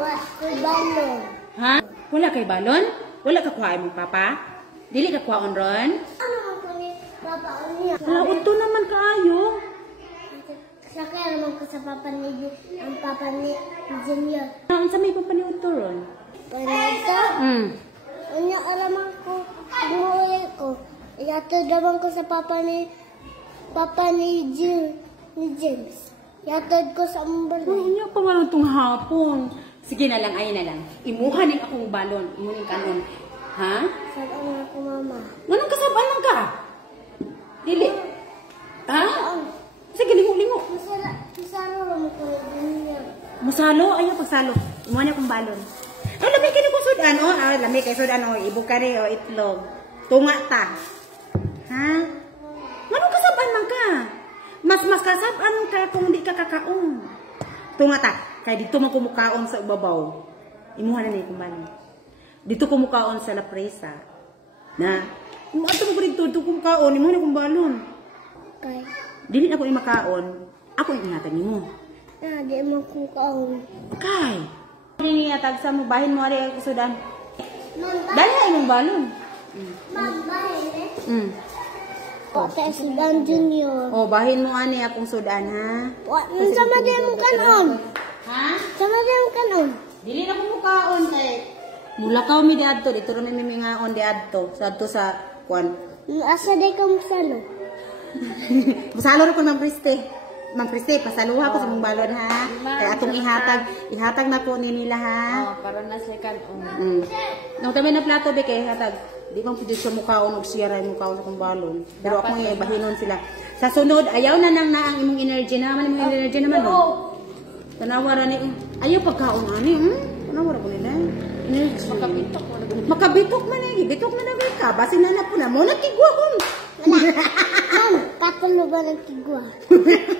balon. Ha? Wala kay balon? Wala ka kuhain mong papa? Dili ka kuhaon ron? Ano ako ni Papa niya? Wala, unto naman kaayo. Sakay naman ko sa papa ni ang papa ni Junior. Ang sa may papaniuto ron? Panito? Unya alaman ko, umuwi ko. Yatod naman ko sa papa ni James. Yatod ko sa umbar. Unya pa nga itong hapon. Sige na lang, ayun na lang. Imuha din akong balon. Imunin kanon. Ha? Saan ako, mama? Anong kasabaan lang ka? Dili. Ha? Sige, lingo-lingo. Masalo naman ko ni Junior. Musalo? Ayaw pagsalo. Imuha niya akong balon. Oh, lamig ka na kung sudan. Oh, lamig kayo sudan. Oh, ibu ka rin. Oh, itlog. Tunga ta. Ha? Anong kasabaan lang ka? Mas kasabaan ka kung di ka kakaon. Tunga ta. Kaya dito mo kumukaon sa ubabaw. Imuha na niya akong balon. Dito kumukaon sa lapresa. Na, ato mo ko dito kumukaon. Imuha na akong balon. Okay. Dili na ako imakaon. Ako yung ingatan niyo mo. Di mo kong kaon. Kay. Hindi niya tagsa mo. Bahin mo ari ang kusudan. Mama, Dali na imong balon. bahin eh. Pati si Dan Junior. Oh, bahin mo ani akong sudan, ha? Sama din mo kanon. Ha? Sama din mo kanon. Dili na ko mukaon kay. Mula ka mi diadto, dito ra mi mingaon diadto. Sadto sa kwan. Asa day ka mo sana? Masalo ra ko ng priste. Mang priste, pasaluha ko sa mong balon, ha? Kaya atong ihatag na po nila, ha? Para na siya kanon. Nung tabi na plato, be, kaya hatag. Di bang pwede siya mukhaon o siya rin mukhaon sa kong balon. Pero ako ngayon, bahinon sila. Sa sunod, ayaw na nang naang imong energy naman. Imong energy naman, no? Tanawara ni, ayaw pagkaon, ani, tanawara ko nila. Energy. Makabitok mo na. Makabitok man, eh. Bitok na na ka. Basin na po na. Muna tigwa ko. Ma'am, patulo ba ng tigwa?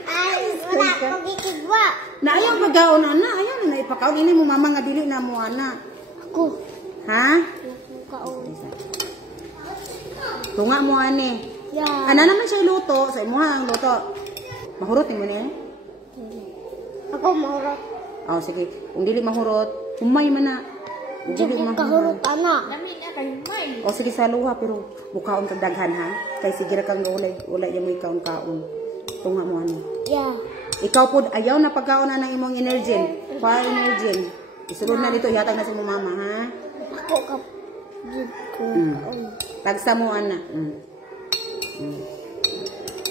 Ay, wala akong ikigwa. Na ayaw pagkaon, ana. Ayaw na ipakaon. Ini mo mama nga dili na mo, ana. Ako. Ha? Kaon. Tunga mo, ani. Yeah. Ana naman siya luto. Sa imuha ang luto. Mahurot mo niya? Ako mahurot. Oh, sige. Kung dili mahurot, humay man na. Kung dili Hindi mahurot. kahurot, ana. Dami na kayo may. O sige sa luha, pero bukaon kang daghan, ha? Kaya sige ra kang ulay yung mo ikaon-kaon. Tunga mo, ani. Yeah. Ikaw po, ayaw na pagkaon na ng imong energy. Pa energy. Isulod na dito, ihatag na sa imong mama, ha? Ako ka. Jud ko. Tagsa mo, ana.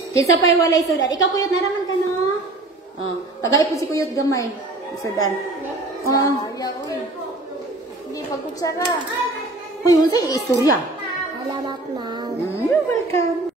Kinsa pa'y walay sudan. Ikaw, kuyot na naman ka, no? Oh, tagay po si kuyot gamay. Sudan. Oh. Ayaw, uy. Hindi pagkutsara. Ayun, sa istorya. Salamat, ma'am. You're welcome.